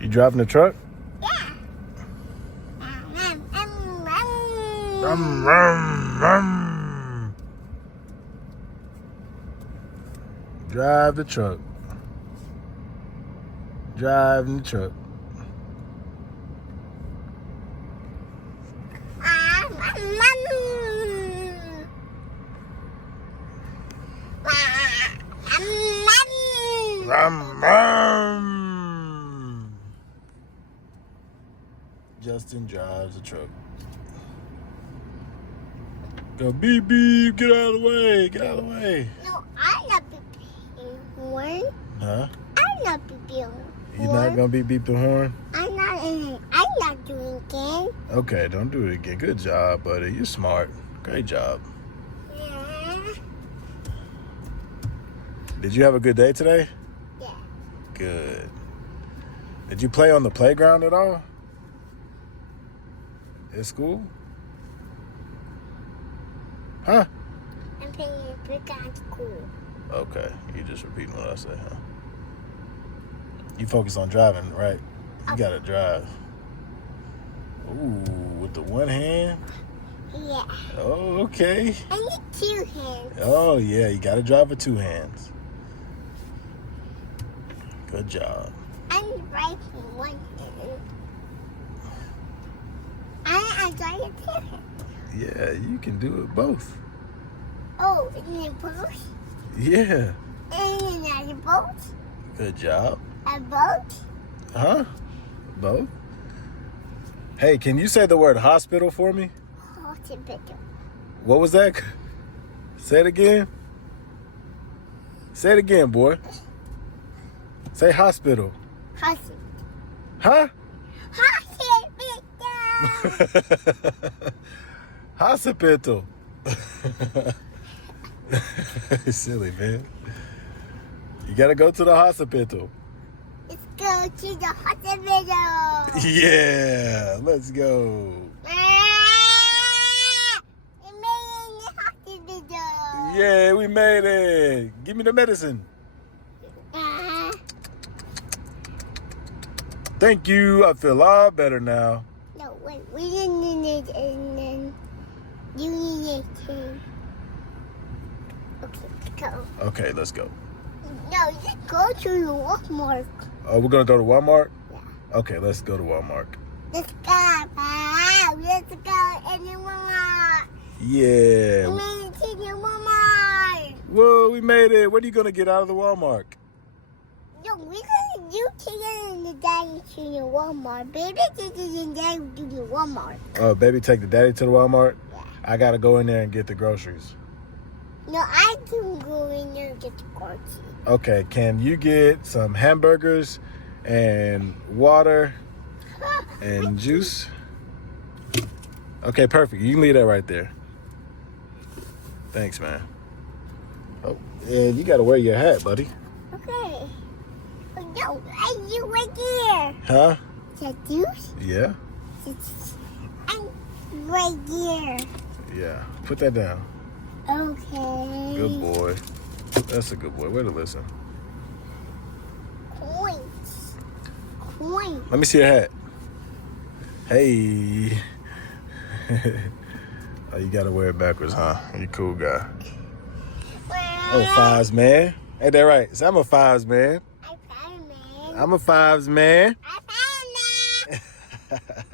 You driving the truck? Yeah. Rum, rum, rum. Drive the truck. Driving the truck. Rum, rum. Justin drives the truck. Go beep beep, get out of the way, get out of the way. No, I'm not beeping horn. Huh? I'm not beeping horn. You're not gonna beep beep the horn? I'm not doing it again. Okay, don't do it again. Good job, buddy. You're smart. Great job. Yeah. Did you have a good day today? Yeah. Good. Did you play on the playground at all? At school? Huh? I'm playing a brick at school. Okay, you just repeating what I said, huh? You focus on driving, right? You gotta drive. Ooh, with the one hand? Yeah. Oh, okay. I need two hands. Oh, yeah, you gotta drive with two hands. Good job. I'm driving one hand. I'm driving two hands. Yeah, you can do it both. Oh, and then boat? Yeah. And another boat? Good job. A boat? Huh? Both? Hey, can you say the word hospital for me? Hospital. What was that? Say it again. Say it again, boy. Say hospital. Hospital. Huh? Hospital. Hospital. Silly, man. You gotta go to the hospital. Let's go to the hospital. Yeah, let's go. We made it in the hospital. Yeah, we made it. Give me the medicine. Thank you. I feel a lot better now. No, wait. We didn't need it, and then you need it too. Okay, let's go. Okay, let's go. No, just go to the Walmart. Oh, we're gonna go to Walmart? Yeah. Okay, let's go to Walmart. Let's go. Let's go in the Walmart. Yeah. We made it to the Walmart. Whoa, we made it. What are you gonna get out of the Walmart? No, you take it and the daddy to the Walmart. Baby, take it and daddy to the Walmart. Oh, baby, take the daddy to the Walmart? Yeah. I gotta go in there and get the groceries. No, I can go in there and get the groceries. Okay, can you get some hamburgers and water and juice? Okay, perfect. You can leave that right there. Thanks, man. Oh, and you gotta wear your hat, buddy. Okay. Oh, no, you right there. Huh? Is that juice? Yeah? I'm right there. Yeah. Put that down. Okay. Good boy. That's a good boy. Way to listen. Coins. Let me see your hat. Hey. Oh, you gotta wear it backwards, huh? You cool guy. Oh, fives, man. Ain't that right? So I'm a fives, man. I found man. I'm a fives, man. I found that.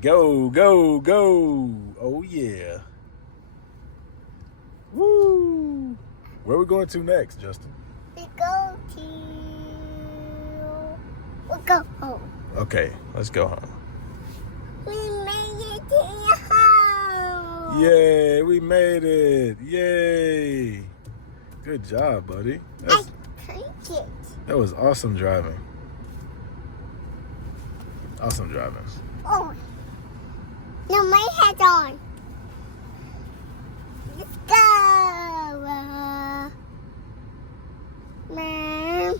Go, go, go. Oh, yeah. Woo. Where we going to next, Justin? We'll go home. Okay, let's go home. We made it to your house. Yay, we made it. Yay. Good job, buddy. I cranked it. That was awesome driving. Awesome driving. Oh. No, my head's on. Let's go. Mom.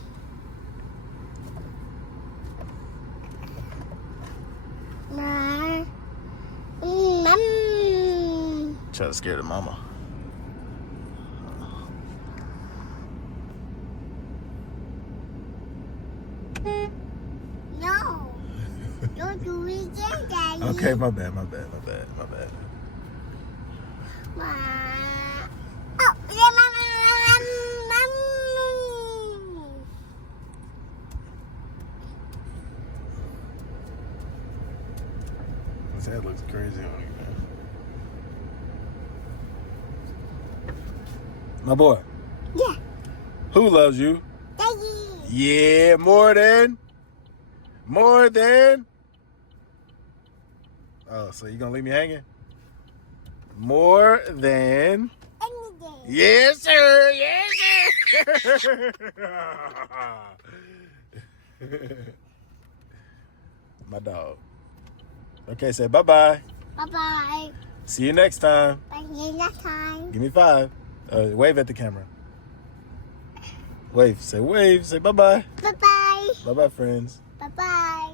Mom. Mom. Try to scare the mama. No. Don't do it again, Daddy. Okay, my bad. Ma. Oh, His head looks crazy on you, man. My boy, Yeah. who loves you? Daddy. Yeah, more than. Oh, so you gonna leave me hanging? More than. Anything. Yes, sir. Yes, sir. My dog. Okay, say bye-bye. Bye-bye. See you next time. Bye. See you next time. Give me 5. Wave at the camera. Wave. Say wave. Say bye-bye. Bye-bye. Bye-bye, friends. Bye-bye.